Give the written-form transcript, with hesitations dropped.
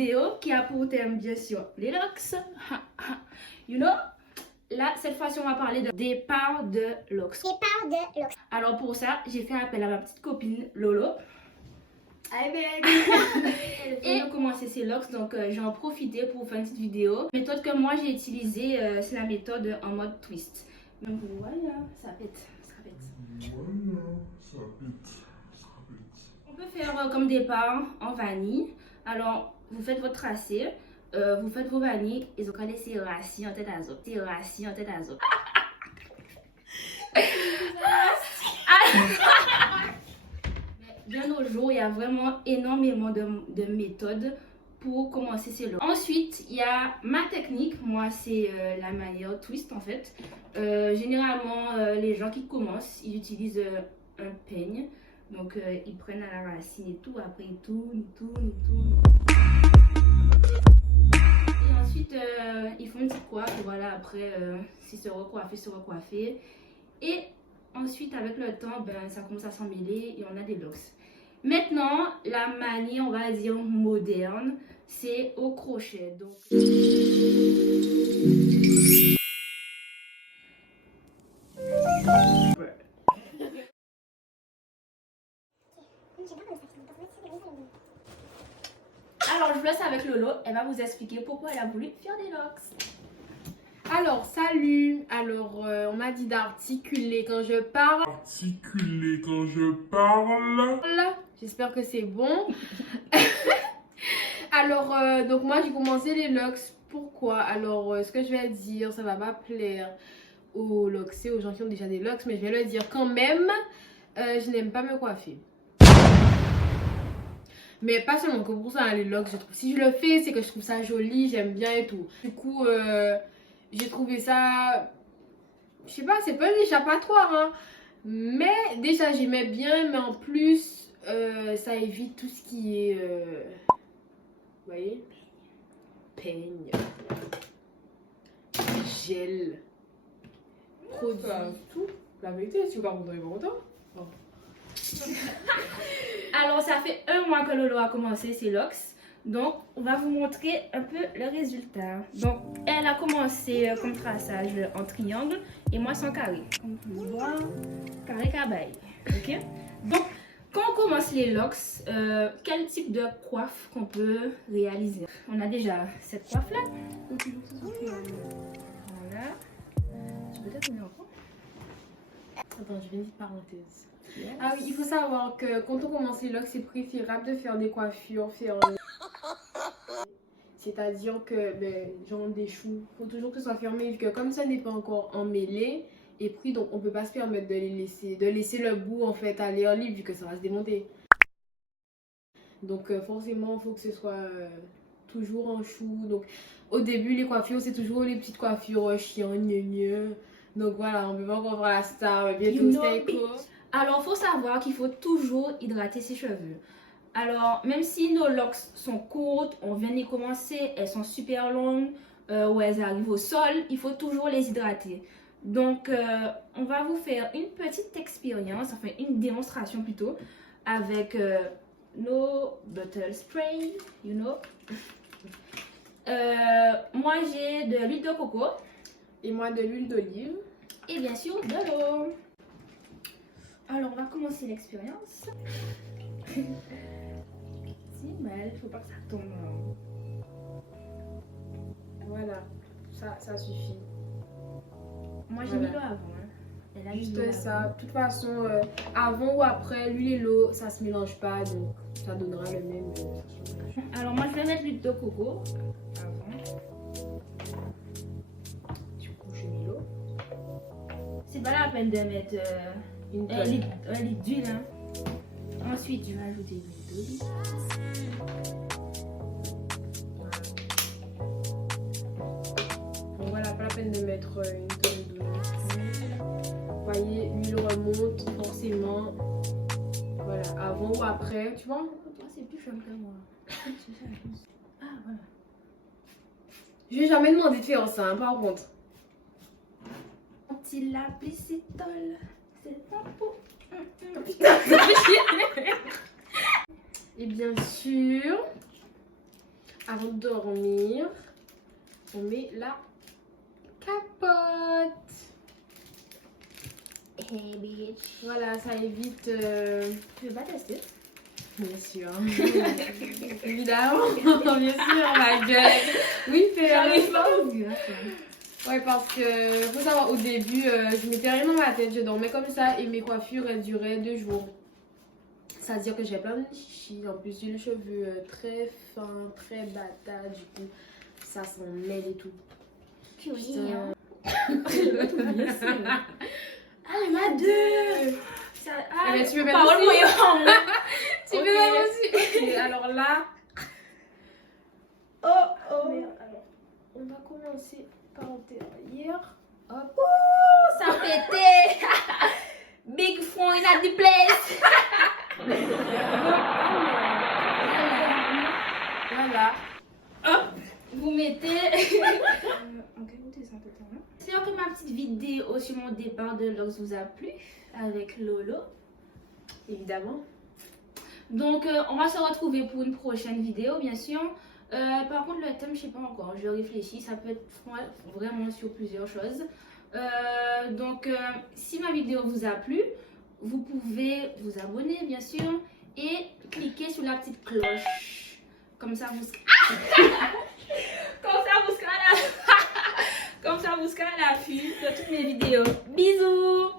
vidéo qui a pour thème bien sûr les locks. You know? Là, cette fois-ci, on va parler de départ de locks. Départ de locks. Alors pour ça, j'ai fait appel à ma petite copine Lolo. Hi babe. Et de commencer ses locks, donc j'ai en profité pour faire une petite vidéo. Méthode que moi j'ai utilisée, c'est la méthode en mode twist. Donc voilà, ça pète, ça pète. Voilà, ça pète, ça pète. On peut faire comme départ en vanille. Alors, vous faites votre tracé, vous faites vos vanilles et vous allez ces racines en tête à zone. Ces racines en tête à zone. De nos jours, il y a vraiment énormément de méthodes pour commencer ces locks. Ensuite, il y a ma technique. Moi, c'est la manière twist en fait. Généralement, les gens qui commencent, ils utilisent un peigne. Donc, ils prennent à la racine et tout. Après, ils tournent, ils tournent, ils tournent. Et ensuite, ils font une petite coiffe. Et voilà, après, c'est se recoiffer, se recoiffer. Et ensuite, avec le temps, ben, ça commence à s'emmêler et on a des locks. Maintenant, la manière, on va dire, moderne, c'est au crochet. Donc... Alors, je vous laisse avec Lolo. Elle va vous expliquer pourquoi elle a voulu faire des locks. Alors, salut. Alors, on m'a dit d'articuler quand je parle. Articuler quand je parle. J'espère que c'est bon. Alors, donc moi, j'ai commencé les locks. Pourquoi? Alors, ce que je vais dire, ça va pas plaire aux locksés, aux gens qui ont déjà des locks, mais je vais le dire quand même. Je n'aime pas me coiffer. Mais pas seulement que pour ça, hein, les locks, je trouve. Si je le fais, c'est que je trouve ça joli, j'aime bien et tout. Du coup, j'ai trouvé ça, je sais pas, c'est pas un échappatoire, hein. Mais déjà, j'aimais bien, mais en plus, ça évite tout ce qui est, vous voyez, peigne, gel, produit, tout. La vérité, si vous pas content, il va content. Oh. Alors, ça fait 1 mois que Lolo a commencé ses locks. Donc, on va vous montrer un peu le résultat. Donc, elle a commencé comme traçage en triangle et moi sans carré. Comme vous pouvez voir, carré cabaye. Ok? Donc, quand on commence les locks, quel type de coiffe qu'on peut réaliser? On a déjà cette coiffe-là. Voilà. Tu peux peut-être venir encore? Attends, je vais une petite parenthèse. Yes. Ah oui, il faut savoir que quand on commence les locks, c'est préférable de faire des coiffures, c'est-à-dire que, ben, genre des choux, il faut toujours que ce soit fermé, vu que comme ça n'est pas encore emmêlé, et puis donc on peut pas se permettre de laisser le bout en fait à l'air libre, vu que ça va se démonter. Donc forcément, il faut que ce soit toujours en chou. Donc au début, les coiffures, c'est toujours les petites coiffures chiant, gneu. Donc voilà, on peut pas encore voir la star bientôt, c'est cool. Alors, il faut savoir qu'il faut toujours hydrater ses cheveux. Alors, même si nos locks sont courtes, on vient d'y commencer, elles sont super longues, ou elles arrivent au sol, il faut toujours les hydrater. Donc, on va vous faire une petite expérience, enfin une démonstration plutôt, avec nos bottle spray, you know. Moi, j'ai de l'huile de coco. Et moi, de l'huile d'olive. Et bien sûr, de l'eau. Alors, on va commencer l'expérience. C'est mal, faut pas que ça tombe. Voilà, ça suffit. Moi, j'ai mis l'eau avant. Hein. Elle a juste mis l'eau ça. avant. De toute façon, avant ou après, l'huile et l'eau, ça se mélange pas, donc ça donnera le même. Alors, moi, je vais mettre l'huile de coco avant. Du coup, j'ai mis l'eau. C'est pas la peine de mettre un litre d'huile. Hein. Ensuite, je vais ajouter l'huile d'olive. Donc voilà, pas la peine de mettre une tonne d'huile. Vous voyez, l'huile remonte forcément. Voilà, avant ou après, tu vois. Toi, c'est plus chaud que moi. Ah, voilà. Je vais jamais demander de faire ça, hein, par contre. Anti-lapicitol, c'est pas pour. Et bien sûr, avant de dormir, on met la capote. Hey bitch. Voilà, ça évite. Tu veux pas tester? Bien sûr. Évidemment, bien sûr, ma gueule. Oui, J'arrive pas au au but. Ouais, parce que faut savoir, au début, je mettais rien dans ma tête, je dormais comme ça et mes coiffures elles duraient 2 jours. C'est-à-dire que j'ai plein de chichis, en plus j'ai les cheveux très fins, très bata, du coup ça s'en mêle et tout. Putain. Ah, il y en a 2. Ah, ben, tu peux mettre parole aussi. moyen. Tu peux même aussi. Ok, alors là, Merde, alors. on va commencer par derrière. Hop. Ça a pété. Big phone in the place. Voilà. Hop, vous mettez. J'espère que ma petite vidéo sur mon départ de Lox vous a plu avec Lolo. Évidemment. Donc, on va se retrouver pour une prochaine vidéo, bien sûr. Par contre, le thème, je sais pas encore. Je réfléchis. Ça peut être vraiment sur plusieurs choses. Donc, si ma vidéo vous a plu, vous pouvez vous abonner, bien sûr, et cliquer sur la petite cloche. Comme ça, vous Comme ça, vous serez à l'affût de toutes mes vidéos. Bisous.